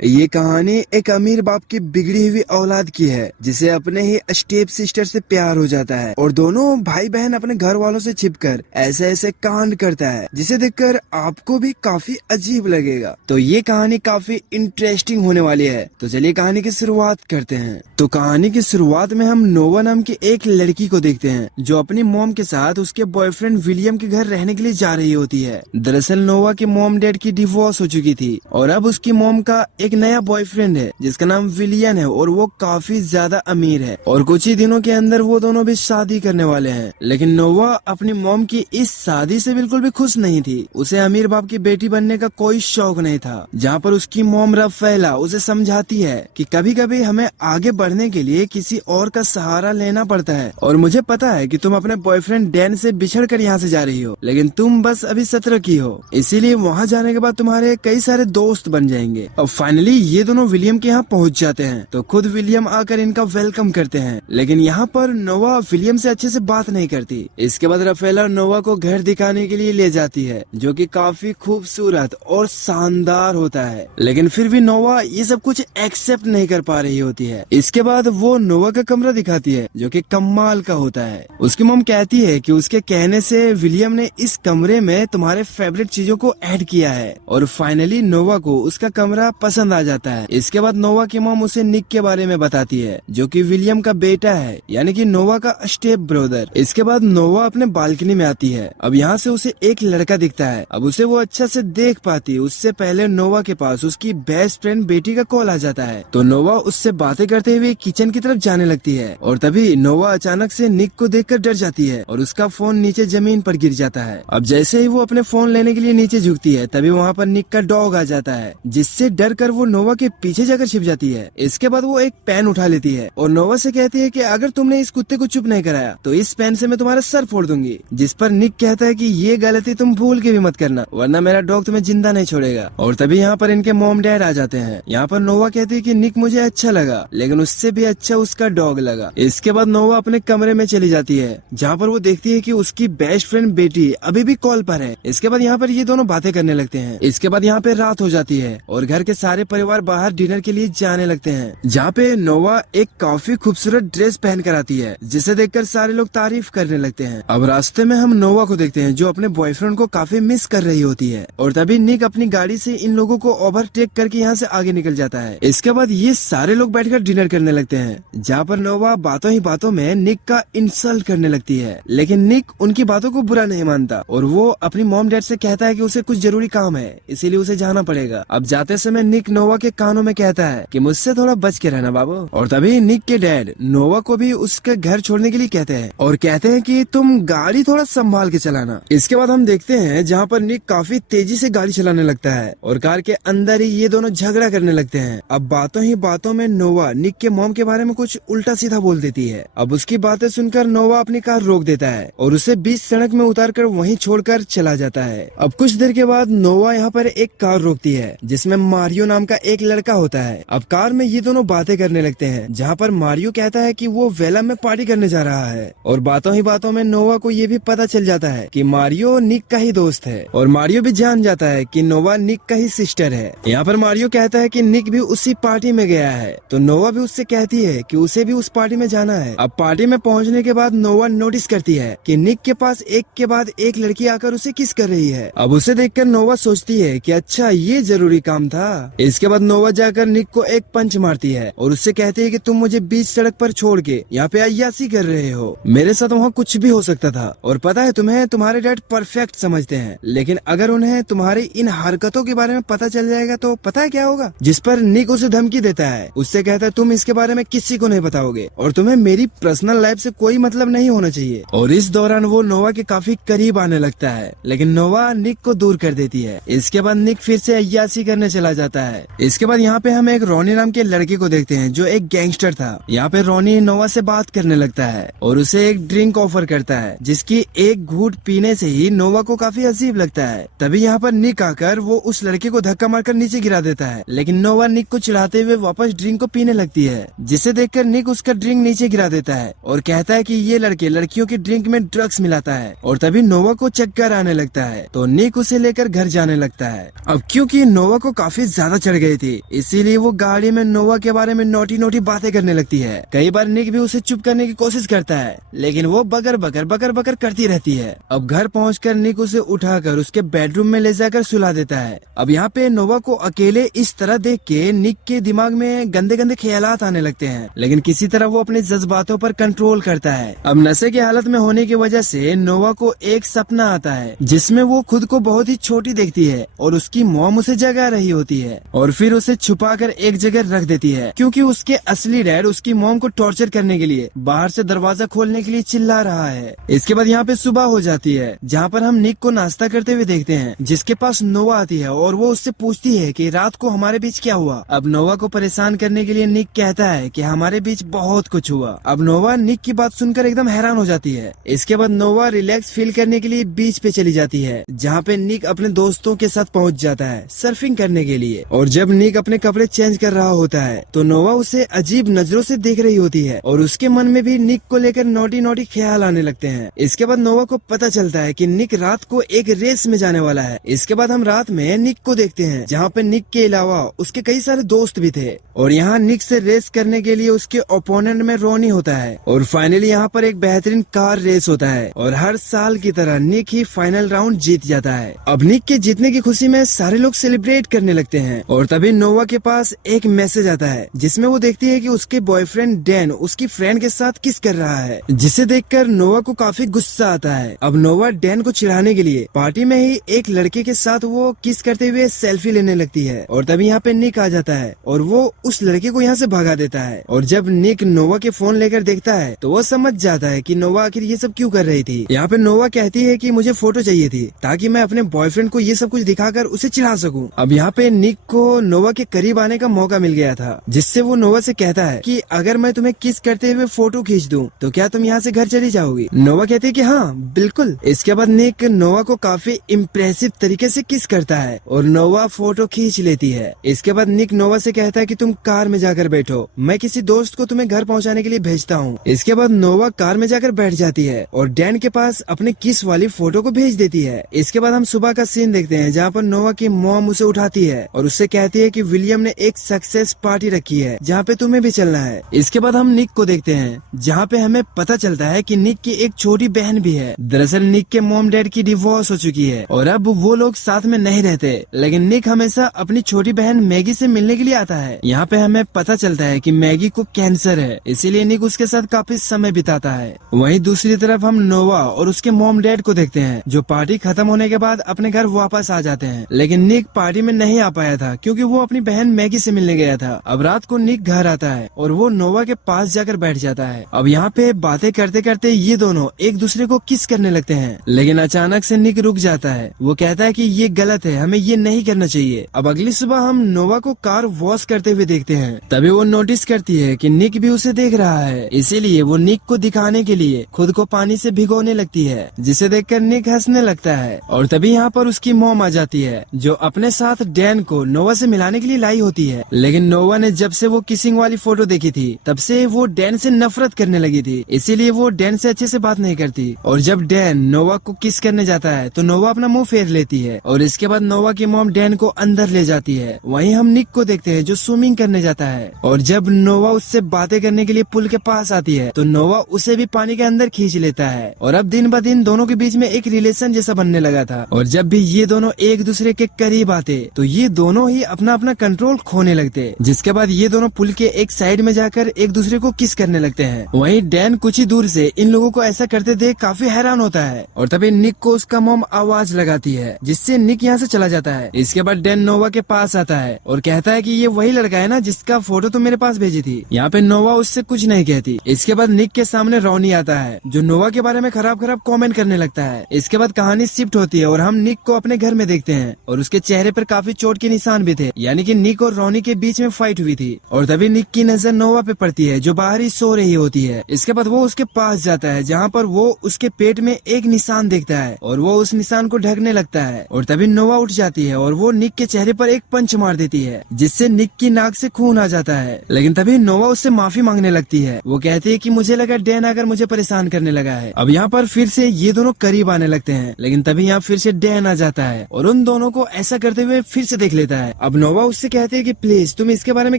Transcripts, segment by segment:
ये कहानी एक अमीर बाप की बिगड़ी हुई औलाद की है जिसे अपने ही स्टेप सिस्टर से प्यार हो जाता है और दोनों भाई बहन अपने घर वालों से छिपकर ऐसे ऐसे कांड करता है जिसे देखकर आपको भी काफी अजीब लगेगा। तो ये कहानी काफी इंटरेस्टिंग होने वाली है। तो चलिए कहानी की शुरुआत करते हैं। तो कहानी की शुरुआत में हम नोवा नाम की एक लड़की को देखते हैं जो अपनी मॉम के साथ उसके बॉयफ्रेंड विलियम के घर रहने के लिए जा रही होती है। दरअसल नोवा की मॉम डैड की डिवोर्स हो चुकी थी और अब उसकी मॉम का एक नया बॉयफ्रेंड है जिसका नाम विलियन है और वो काफी ज्यादा अमीर है और कुछ ही दिनों के अंदर वो दोनों भी शादी करने वाले हैं। लेकिन नोवा अपनी मॉम की इस शादी से बिल्कुल भी खुश नहीं थी। उसे अमीर बाप की बेटी बनने का कोई शौक नहीं था। जहाँ पर उसकी मॉम रफेला उसे समझाती है कि कभी कभी हमें आगे बढ़ने के लिए किसी और का सहारा लेना पड़ता है और मुझे पता है कि तुम अपने बॉयफ्रेंड डैन से बिछड़ कर यहाँ से जा रही हो, लेकिन तुम बस अभी 17 की हो, इसीलिए वहाँ जाने के बाद तुम्हारे कई सारे दोस्त बन जाएंगे। और फाइनली ये दोनों विलियम के यहाँ पहुँच जाते हैं तो खुद विलियम आकर इनका वेलकम करते हैं। लेकिन यहाँ पर नोवा विलियम से अच्छे से बात नहीं करती। इसके बाद रफेला नोवा को घर दिखाने के लिए ले जाती है जो कि काफी खूबसूरत और शानदार होता है, लेकिन फिर भी नोवा ये सब कुछ एक्सेप्ट नहीं कर पा रही होती है। इसके बाद वो नोवा का कमरा दिखाती है जो कि कमाल का होता है। उसकी मॉम कहती है कि उसके कहने से विलियम ने इस कमरे में तुम्हारे फेवरेट चीजों को ऐड किया है और फाइनली नोवा को उसका कमरा पसंद आ जाता है। इसके बाद नोवा की मॉम उसे निक के बारे में बताती है जो कि विलियम का बेटा है, यानी कि नोवा का स्टेप ब्रदर। इसके बाद नोवा अपने बालकनी में आती है। अब यहाँ से उसे एक लड़का दिखता है। अब उसे वो अच्छा से देख पाती। उससे पहले नोवा के पास उसकी बेस्ट फ्रेंड बेटी का कॉल आ जाता है तो नोवा उससे बातें करते हुए किचन की तरफ जाने लगती है और तभी नोवा अचानक से निक को देखकर डर जाती है और उसका फोन नीचे जमीन पर गिर जाता है। अब जैसे ही वो अपने फोन लेने के लिए नीचे झुकती है तभी वहाँ पर निक का डॉग आ जाता है जिससे डर कर वो नोवा के पीछे जाकर छिप जाती है। इसके बाद वो एक पेन उठा लेती है और नोवा से कहती है कि अगर तुमने इस कुत्ते को चुप नहीं कराया तो इस पेन से मैं तुम्हारा सर फोड़ दूंगी। जिस पर निक कहता है कि ये गलती तुम भूल के भी मत करना वरना मेरा डॉग तुम्हें जिंदा नहीं छोड़ेगा। और तभी यहाँ पर इनके मॉम डैड आ जाते हैं। यहाँ पर नोवा कहती है कि निक मुझे अच्छा लगा लेकिन उससे भी अच्छा उसका डॉग लगा। इसके बाद नोवा अपने कमरे में चली जाती है जहाँ पर वो देखती है कि उसकी बेस्ट फ्रेंड बेटी अभी भी कॉल पर है। इसके बाद यहाँ पर ये दोनों बातें करने लगते हैं। इसके बाद यहाँ पे रात हो जाती है और घर के सारे परिवार बाहर डिनर के लिए जाने लगते हैं जहाँ पे नोवा एक काफी खूबसूरत ड्रेस पहन कर आती है जिसे देखकर सारे लोग तारीफ करने लगते हैं। अब रास्ते में हम नोवा को देखते हैं जो अपने बॉयफ्रेंड को काफी मिस कर रही होती है और तभी निक अपनी गाड़ी से इन लोगों को ओवरटेक करके यहाँ से आगे निकल जाता है। इसके बाद ये सारे लोग बैठकर डिनर करने लगते हैं जहाँ पर नोवा बातों ही बातों में निक का इंसल्ट करने लगती है, लेकिन निक उनकी बातों को बुरा नहीं मानता और वो अपनी मॉम डैड से कहता है कि उसे कुछ जरूरी काम है इसीलिए उसे जाना पड़ेगा। अब जाते समय निक नोवा के कानों में कहता है कि मुझसे थोड़ा बच के रहना बाबू। और तभी निक के डैड नोवा को भी उसके घर छोड़ने के लिए कहते हैं और कहते हैं कि तुम गाड़ी थोड़ा संभाल के चलाना। इसके बाद हम देखते हैं जहाँ पर निक काफी तेजी से गाड़ी चलाने लगता है और कार के अंदर ही ये दोनों झगड़ा करने लगते हैं। अब बातों ही बातों में नोवा निक के मॉम के बारे में कुछ उल्टा सीधा बोल देती है। अब उसकी बातें सुनकर नोवा अपनी कार रोक देता है और उसे बीच सड़क में उतारकर वहीं छोड़कर चला जाता है। अब कुछ देर के बाद नोवा यहाँ पर एक कार रोकती है जिसमें मारियो नाम का एक लड़का होता है। अब कार में ये दोनों बातें करने लगते हैं जहाँ पर मारियो कहता है कि वो वेला में पार्टी करने जा रहा है और बातों ही बातों में नोवा को ये भी पता चल जाता है कि मारियो निक का ही दोस्त है और मारियो भी जान जाता है कि नोवा निक का ही सिस्टर है। यहाँ पर मारियो कहता है कि निक भी उसी पार्टी में गया है तो नोवा भी उससे कहती है कि उसे भी उस पार्टी में जाना है। अब पार्टी में पहुँचने के बाद नोवा नोटिस करती है कि निक के पास एक के बाद एक लड़की आकर उसे किस कर रही है। अब उसे देखकर नोवा सोचती है कि अच्छा ये जरूरी काम था। इसके बाद नोवा जाकर निक को एक पंच मारती है और उससे कहती है कि तुम मुझे बीच सड़क पर छोड़ के यहाँ पे अय्यासी कर रहे हो। मेरे साथ वहाँ कुछ भी हो सकता था और पता है तुम्हें तुम्हारे डैड परफेक्ट समझते हैं, लेकिन अगर उन्हें तुम्हारी इन हरकतों के बारे में पता चल जाएगा तो पता है क्या होगा। जिस पर निक उसे धमकी देता है। उससे कहता है तुम इसके बारे में किसी को नहीं बताओगे और तुम्हें मेरी पर्सनल लाइफ से कोई मतलब नहीं होना चाहिए। और इस दौरान वो नोवा के काफी करीब आने लगता है लेकिन नोवा निक को दूर कर देती है। इसके बाद निक फिर से अय्यासी करने चला जाता है। इसके बाद यहाँ पे हम एक रोनी नाम के लड़के को देखते हैं जो एक गैंगस्टर था। यहाँ पे रोनी नोवा से बात करने लगता है और उसे एक ड्रिंक ऑफर करता है जिसकी एक घूंट पीने से ही नोवा को काफी अजीब लगता है। तभी यहाँ पर निक आकर वो उस लड़के को धक्का मारकर नीचे गिरा देता है, लेकिन नोवा निक को चिढ़ाते हुए वापस ड्रिंक को पीने लगती है जिसे देखकर निक उसका ड्रिंक नीचे गिरा देता है और कहता है कि ये लड़के लड़कियों की ड्रिंक में ड्रग्स मिलाता है। और तभी नोवा को चक्कर आने लगता है तो निक उसे लेकर घर जाने लगता है। अब क्योंकि नोवा को काफी ज्यादा चढ़ गई थी, इसीलिए वो गाड़ी में नोवा के बारे में नोटी नोटी बातें करने लगती है। कई बार निक भी उसे चुप करने की कोशिश करता है, लेकिन वो बकर बकर करती रहती है। अब घर पहुंचकर निक उसे उठाकर उसके बेडरूम में ले जाकर सुला देता है। अब यहाँ पे नोवा को अकेले इस तरह देख के निक के दिमाग में गंदे गंदे ख्यालात आने लगते हैं, लेकिन किसी तरह वो अपने जज्बातों पर कंट्रोल करता है। अब नशे की हालत में होने की वजह से नोवा को एक सपना आता है, जिसमें वो खुद को बहुत ही छोटी देखती है और उसकी मॉम उसे जगा रही होती है और फिर उसे छुपाकर एक जगह रख देती है, क्योंकि उसके असली डैड उसकी मॉम को टॉर्चर करने के लिए बाहर से दरवाजा खोलने के लिए चिल्ला रहा है। इसके बाद यहाँ पे सुबह हो जाती है, जहाँ पर हम निक को नाश्ता करते हुए देखते हैं, जिसके पास नोवा आती है और वो उससे पूछती है कि रात को हमारे बीच क्या हुआ। अब नोवा को परेशान करने के लिए निक कहता है कि हमारे बीच बहुत कुछ हुआ। अब नोवा निक की बात सुनकर एकदम हैरान हो जाती है। इसके बाद नोवा रिलैक्स फील करने के लिए बीच पे चली जाती है, जहाँ पे निक अपने दोस्तों के साथ पहुँच जाता है सर्फिंग करने के लिए। और जब निक अपने कपड़े चेंज कर रहा होता है तो नोवा उसे अजीब नजरों से देख रही होती है और उसके मन में भी निक को लेकर नोटी नोटी ख्याल आने लगते हैं। इसके बाद नोवा को पता चलता है कि निक रात को एक रेस में जाने वाला है। इसके बाद हम रात में निक को देखते हैं, जहाँ पे निक के अलावा उसके कई सारे दोस्त भी थे और यहाँ निक से रेस करने के लिए उसके ओपोनेंट में रोनी होता है। और फाइनली यहाँ पर एक बेहतरीन कार रेस होता है और हर साल की तरह निक ही फाइनल राउंड जीत जाता है। अब निक के जीतने की खुशी में सारे लोग सेलिब्रेट करने लगते हैं और तभी नोवा के पास एक मैसेज आता है, जिसमें वो देखती है कि उसके बॉयफ्रेंड डैन उसकी फ्रेंड के साथ किस कर रहा है, जिसे देखकर नोवा को काफी गुस्सा आता है। अब नोवा डैन को चिढ़ाने के लिए पार्टी में ही एक लड़के के साथ वो किस करते हुए सेल्फी लेने लगती है और तभी यहाँ पे निक आ जाता है और वो उस लड़के को यहाँ से भगा देता है। और जब निक नोवा के फोन लेकर देखता है तो वो समझ जाता है कि नोवा आखिर ये सब क्यों कर रही थी। यहाँ पे नोवा कहती है कि मुझे फोटो चाहिए थी ताकि मैं अपने बॉयफ्रेंड को ये सब कुछ दिखाकर उसे चिढ़ा सकूं। अब यहाँ पे निक को नोवा के करीब आने का मौका मिल गया था, जिससे वो नोवा से कहता है कि अगर मैं तुम्हें किस करते हुए फोटो खींच दूं तो क्या तुम यहाँ से घर चली जाओगी। नोवा कहती है कि हाँ बिल्कुल। इसके बाद निक नोवा को काफी इम्प्रेसिव तरीके से किस करता है और नोवा फोटो खींच लेती है। इसके बाद निक नोवा से कहता है कि तुम कार में जाकर बैठो, मैं किसी दोस्त को तुम्हें घर पहुँचाने के लिए भेजता हूँ। इसके बाद नोवा कार में जाकर बैठ जाती है और डैन के पास अपने किस वाली फोटो को भेज देती है। इसके बाद हम सुबह का सीन देखते हैं, जहाँ पर नोवा की मॉम उसे उठाती है और उससे कहती है कि विलियम ने एक सक्सेस पार्टी रखी है जहाँ पे तुम्हें भी चलना है। इसके बाद हम निक को देखते हैं, जहाँ पे हमें पता चलता है कि निक की एक छोटी बहन भी है। दरअसल निक के मॉम डैड की डिवोर्स हो चुकी है और अब वो लोग साथ में नहीं रहते, लेकिन निक हमेशा अपनी छोटी बहन मैगी से मिलने के लिए आता है। यहाँ पे हमें पता चलता है कि मैगी को कैंसर है, इसीलिए निक उसके साथ काफी समय बिताता है। वहीं दूसरी तरफ हम नोवा और उसके मॉम डैड को देखते हैं, जो पार्टी खत्म होने के बाद अपने घर वापस आ जाते हैं। लेकिन निक पार्टी में नहीं आ पाया था क्योंकि वो अपनी बहन मैगी से मिलने गया था। अब रात को निक घर आता है और वो नोवा के पास जाकर बैठ जाता है। अब यहाँ पे बातें करते करते ये दोनों एक दूसरे को किस करने लगते हैं, लेकिन अचानक से निक रुक जाता है। वो कहता है कि ये गलत है, हमें ये नहीं करना चाहिए। अब अगली सुबह हम नोवा को कार वॉश करते हुए देखते हैं, तभी वो नोटिस करती है कि निक भी उसे देख रहा है, इसीलिए वो निक को दिखाने के लिए खुद को पानी से भिगोने लगती है, जिसे देखकर निक हंसने लगता है। और तभी यहाँ पर उसकी मॉम आ जाती है, जो अपने साथ डैन को नोवा से मिलाने के लिए लाई होती है। लेकिन नोवा ने जब से वो किसिंग वाली फोटो देखी थी तब से वो डैन से नफरत करने लगी थी, इसीलिए वो डैन से अच्छे से बात नहीं करती। और जब डैन नोवा को किस करने जाता है तो नोवा अपना मुंह फेर लेती है और इसके बाद नोवा की मॉम डैन को अंदर ले जाती है। वहीं हम निक को देखते हैं, जो स्विमिंग करने जाता है और जब नोवा उससे बातें करने के लिए पुल के पास आती है तो नोवा उसे भी पानी के अंदर खींच लेता है। और अब दिन ब दिन दोनों के बीच में एक रिलेशन जैसा बनने लगा था और जब भी ये दोनों एक दूसरे के करीब आते तो ये दोनों ही अपना अपना कंट्रोल खोने लगते, जिसके बाद ये दोनों पुल के एक साइड में जाकर एक दूसरे को किस करने लगते हैं। वहीं डैन कुछ ही दूर से इन लोगों को ऐसा करते देख काफी हैरान होता है और तभी निक को उसका मॉम आवाज लगाती है, जिससे निक यहाँ से चला जाता है। इसके बाद डैन नोवा के पास आता है और कहता है कि ये वही लड़का है ना जिसका फोटो तो मेरे पास भेजी थी। यहाँ पे नोवा उससे कुछ नहीं कहती। इसके बाद निक के सामने रोनी आता है, जो नोवा के बारे में खराब खराब कमेंट करने लगता है। इसके बाद कहानी शिफ्ट होती है और हम निक को अपने घर में देखते हैं और उसके चेहरे पर काफी चोट के निशान भी थे, यानी कि निक और रोनी के बीच में फाइट हुई थी। और तभी निक की नजर नोवा पे पड़ती है, जो बाहर ही सो रही होती है। इसके बाद वो उसके पास जाता है, जहाँ पर वो उसके पेट में एक निशान देखता है और वो उस निशान को ढकने लगता है। और तभी नोवा उठ जाती है और वो निक के चेहरे पर एक पंच मार देती है, जिससे निक की नाक से खून आ जाता है। लेकिन तभी नोवा उससे माफी मांगने लगती है। वो कहती है कि मुझे लगा डैन आकर मुझे परेशान करने लगा है। अब यहाँ पर फिर से ये दोनों करीब आने लगते हैं, लेकिन तभी यहाँ फिर से डैन आ जाता है और उन दोनों को ऐसा करते हुए फिर से देख लेता है। अब नोवा उससे कहती है कि प्लीज तुम इसके बारे में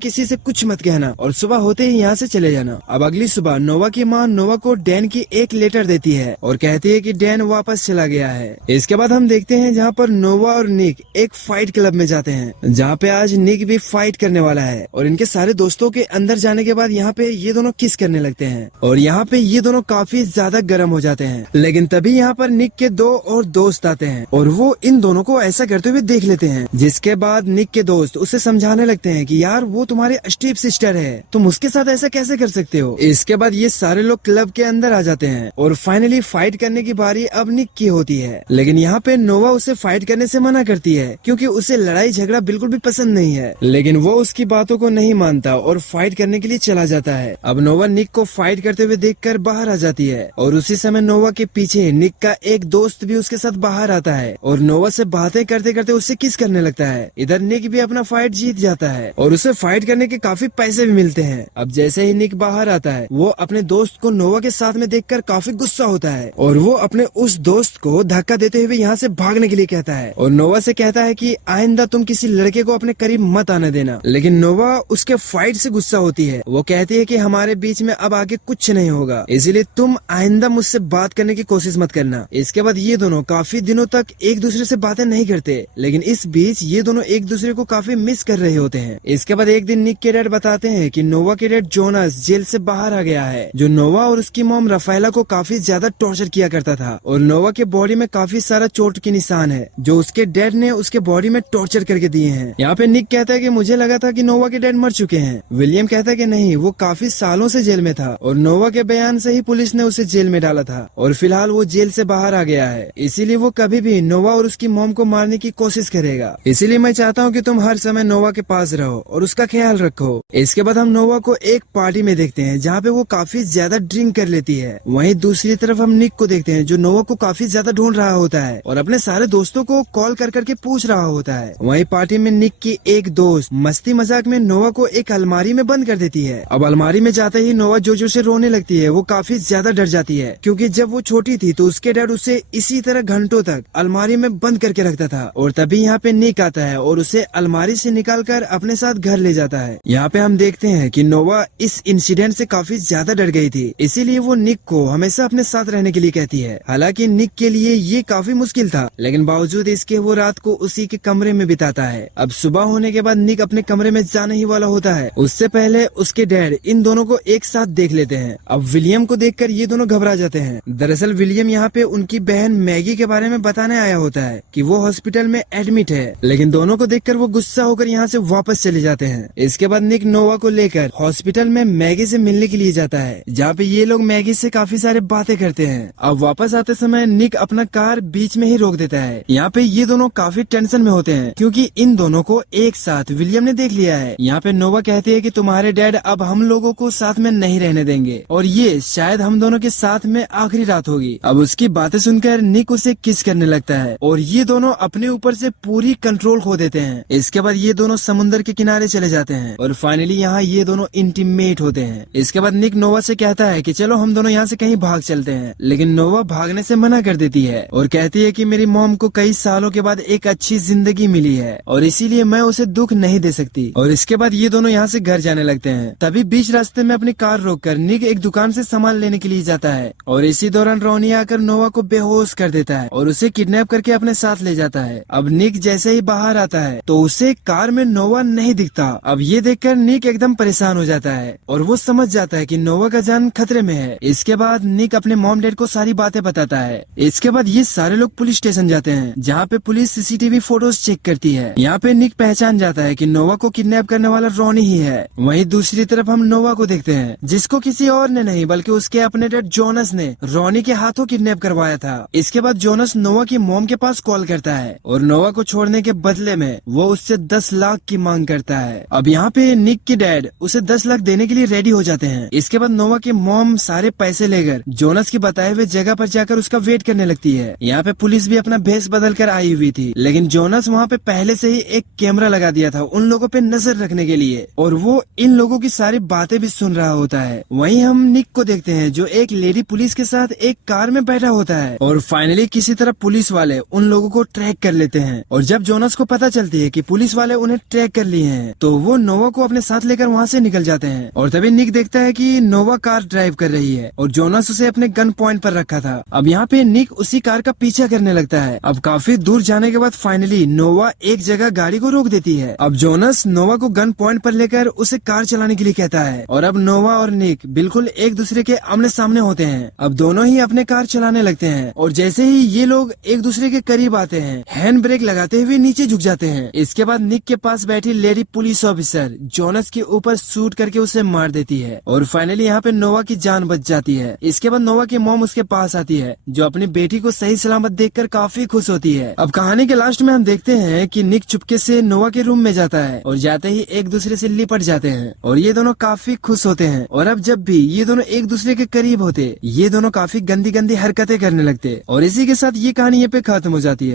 किसी से कुछ मत कहना और सुबह होते ही यहाँ से चले जाना। अब अगली सुबह नोवा की माँ नोवा को डैन की एक लेटर देती है और कहती है कि डैन वापस चला गया है। इसके बाद हम देखते हैं जहाँ पर नोवा और निक एक फाइट क्लब में जाते हैं, जहाँ पे आज निक भी फाइट करने वाला है और इनके सारे दोस्तों के अंदर जाने के बाद यहाँ पे ये दोनों किस करने लगते हैं और यहाँ पे ये दोनों काफी ज्यादा गर्म हो जाते हैं। लेकिन तभी यहाँ पर निक के दो और दोस्त आते हैं और वो इन दोनों को ऐसा करते हुए देख लेते हैं, जिसके बाद निक के दोस्त उसे समझाने लगते हैं कि यार वो तुम्हारे स्टेप सिस्टर है, तुम उसके साथ ऐसा कैसे कर सकते हो। इसके बाद ये सारे लोग क्लब के अंदर आ जाते हैं और फाइनली फाइट करने की बारी अब निक की होती है। लेकिन यहाँ पे नोवा उसे फाइट करने से मना करती है क्योंकि उसे लड़ाई झगड़ा बिल्कुल भी पसंद नहीं है। लेकिन वो उसकी बातों को नहीं मानता और फाइट करने के लिए चला जाता है। अब नोवा निक को फाइट करते हुए देखकर बाहर आ जाती है और उसी समय नोवा के पीछे निक का एक दोस्त भी उसके साथ बाहर आता है और नोवा से बातें करते करते उससे किस करने लगता है। इधर निक भी अपना फाइट जीत जाता है और उसे फाइट करने के काफी पैसे भी मिलते हैं। अब जैसे ही निक बाहर आता है वो अपने दोस्त को नोवा के साथ में देखकर काफी गुस्सा होता है और वो अपने उस दोस्त को धक्का देते हुए यहाँ से भागने के लिए कहता है और नोवा से कहता है कि आइंदा तुम किसी लड़के को अपने करीब मत आने देना। लेकिन नोवा उसके फाइट से गुस्सा होती है। वो कहती है कि हमारे बीच में अब आगे कुछ नहीं होगा, इसीलिए तुम आइंदा मुझसे बात करने की कोशिश मत करना। इसके बाद ये दोनों काफी दिनों तक एक दूसरे से बातें नहीं करते, लेकिन इस बीच ये दोनों एक दूसरे को काफी मिस कर रहे होते हैं। इसके बाद एक दिन निक के डैड बताते हैं कि नोवा के डैड जोनास जेल से बाहर आ गया है, जो नोवा और उसकी मॉम रफाएला को काफी ज्यादा टॉर्चर किया करता था और नोवा के बॉडी में काफी सारा चोट के निशान है जो उसके डैड ने उसके बॉडी में टॉर्चर करके दिए हैं। यहाँ पे निक कहता है कि मुझे लगा था कि नोवा के डैड मर चुके हैं। विलियम कहता है कि नहीं, वो काफी सालों से जेल में था और नोवा के बयान से ही पुलिस ने उसे जेल में डाला था और फिलहाल वो जेल से बाहर आ गया है, इसीलिए वो कभी भी नोवा और उसकी मॉम को मारने की कोशिश करेगा। इसीलिए मैं चाहता हूँ कि तुम हर समय नोवा के पास रहो और उसका ख्याल रखो। इसके बाद हम नोवा को एक पार्टी में देखते हैं जहाँ पे वो काफी ज्यादा ड्रिंक कर लेती है। वहीं दूसरी तरफ हम निक को देखते हैं जो नोवा को काफी ज्यादा ढूंढ रहा होता है और अपने सारे दोस्तों को कॉल कर करके पूछ रहा होता है। वहीं पार्टी में निक की एक दोस्त मस्ती मजाक में नोवा को एक अलमारी में बंद कर देती है। अब अलमारी में जाते ही नोवा जोर जोर से रोने लगती है। वो काफी ज्यादा डर जाती है क्योंकि जब वो छोटी थी तो उसके डैड उसे इसी तरह घंटों तक अलमारी में बंद करके रखता था और तभी यहाँ पे निक आता है और उसे अलमारी से निकालकर अपने साथ घर ले जाता है। यहाँ पे हम देखते हैं कि नोवा इस इंसिडेंट से काफी ज्यादा डर गई थी, इसीलिए वो निक को हमेशा अपने साथ रहने के लिए कहती है। हालांकि निक के लिए ये काफी मुश्किल था, लेकिन बावजूद इसके वो रात को उसी के कमरे में बिताता है। अब सुबह होने के बाद निक अपने कमरे में जाने ही वाला होता है, उससे पहले उसके डैड इन दोनों को एक साथ देख लेते हैं। अब विलियम को देखकर ये दोनों घबरा जाते हैं। दरअसल विलियम यहाँ पे उनकी बहन मैगी के बारे में बताने आया होता है कि वो हॉस्पिटल में एडमिट है, लेकिन दोनों को देखकर वो गुस्सा होकर यहाँ से वापस चले जाते हैं। इसके बाद निक नोवा को लेकर हॉस्पिटल में मैगी से मिलने के लिए जाता है, जहाँ पे ये लोग मैगी से काफी सारे बातें करते हैं। अब वापस आते समय निक अपना कार बीच में ही रोक देता है। यहाँ पे ये दोनों काफी टेंशन में होते हैं क्योंकि इन दोनों को एक साथ विलियम ने देख लिया है। यहाँ पे नोवा कहती है कि तुम्हारे डैड अब हम लोगों को साथ में नहीं रहने देंगे और ये शायद हम दोनों के साथ में आखिरी रात होगी। अब उसकी बातें सुनकर निक उसे किस करने लगता है और ये दोनों अपने ऊपर से पूरी कंट्रोल खो देते हैं। इसके बाद ये दोनों समुद्र के किनारे चले जाते हैं और फाइनली यहाँ ये दोनों इंटीमेट होते हैं। इसके बाद निक नोवा से कहता है कि चलो हम दोनों यहाँ से कहीं भाग चलते हैं, लेकिन नोवा भागने से मना कर देती है और कहती है कि मेरी मॉम को कई सालों के बाद एक अच्छी जिंदगी मिली है और इसीलिए मैं उसे दुख नहीं दे सकती। और इसके बाद ये दोनों यहाँ से घर जाने लगते हैं। तभी बीच रास्ते में अपनी कार रोककर निक एक दुकान से सामान लेने के लिए जाता है और इसी दौरान रोनी आकर नोवा को बेहोश कर देता है और उसे किडनैप करके अपने साथ ले जाता है। अब निक जैसे ही बाहर आता है तो उसे कार में नोवा नहीं दिखता। अब ये देखकर निक एकदम परेशान हो जाता है और वो समझ जाता है कि नोवा का जान खतरे में है। इसके बाद निक अपने मॉम डैड को सारी बातें बताता है। इसके बाद ये सारे लोग पुलिस स्टेशन जाते हैं जहाँ पे पुलिस सीसीटीवी फोटोज चेक करती है। यहाँ पे निक पहचान जाता है कि नोवा को किडनैप करने वाला रोनी ही है। वहीं दूसरी तरफ हम नोवा को देखते हैं जिसको किसी और ने नहीं बल्कि उसके अपने डैड जोनस ने रोनी के हाथों किडनैप करवाया था। इसके बाद जोनस नोवा की मॉम के पास कॉल करता है और नोवा को छोड़ने के बदले में वो उससे 10 लाख की मांग करता है। अब यहाँ पे निक के डैड उसे 10 लाख देने के लिए रेडी हो जाते हैं। इसके बाद नोवा की मॉम सारे पैसे लेकर जोनस की बताए हुए जगह पर जाकर उसका वेट करने लगती है। यहाँ पे पुलिस भी अपना भेष बदल कर आई हुई थी, लेकिन जोनस वहाँ पे पहले से ही एक कैमरा लगा दिया था उन लोगों पे नजर रखने के लिए और वो इन लोगों की सारी बातें भी सुन रहा होता है। वहीं हम निक को देखते हैं जो एक लेडी पुलिस के साथ एक कार में बैठा होता है और फाइनली किसी तरह पुलिस वाले उन लोगों को ट्रैक कर लेते हैं और जब जोनस को पता चलती है है कि पुलिस वाले उन्हें ट्रैक कर लिए हैं, तो वो नोवा को अपने साथ लेकर वहाँ से निकल जाते हैं। और तभी निक देखता है कि नोवा कार ड्राइव कर रही है और जोनास उसे अपने गन पॉइंट पर रखा था। अब यहाँ पे निक उसी कार का पीछा करने लगता है। अब काफी दूर जाने के बाद फाइनली नोवा एक जगह गाड़ी को रोक देती है। अब जोनास नोवा को गन पॉइंट पर लेकर उसे कार चलाने के लिए कहता है और अब नोवा और निक बिल्कुल एक दूसरे के आमने सामने होते हैं। अब दोनों ही अपने कार चलाने लगते हैं और जैसे ही ये लोग एक दूसरे के करीब आते हैं, हैंड ब्रेक लगाते हुए नीचे झुक जाते हैं। इसके बाद निक के पास बैठी लेडी पुलिस ऑफिसर जोनास के ऊपर शूट करके उसे मार देती है और फाइनली यहाँ पे नोवा की जान बच जाती है। इसके बाद नोवा की मॉम उसके पास आती है, जो अपनी बेटी को सही सलामत देखकर काफी खुश होती है। अब कहानी के लास्ट में हम देखते हैं कि निक चुपके से नोवा के रूम में जाता है और जाते ही एक दूसरे से लिपट जाते हैं और ये दोनों काफी खुश होते हैं। और अब जब भी ये दोनों एक दूसरे के करीब होते, ये दोनों काफी गंदी गंदी हरकतें करने लगते और इसी के साथ ये कहानी यहाँ पे खत्म हो जाती है।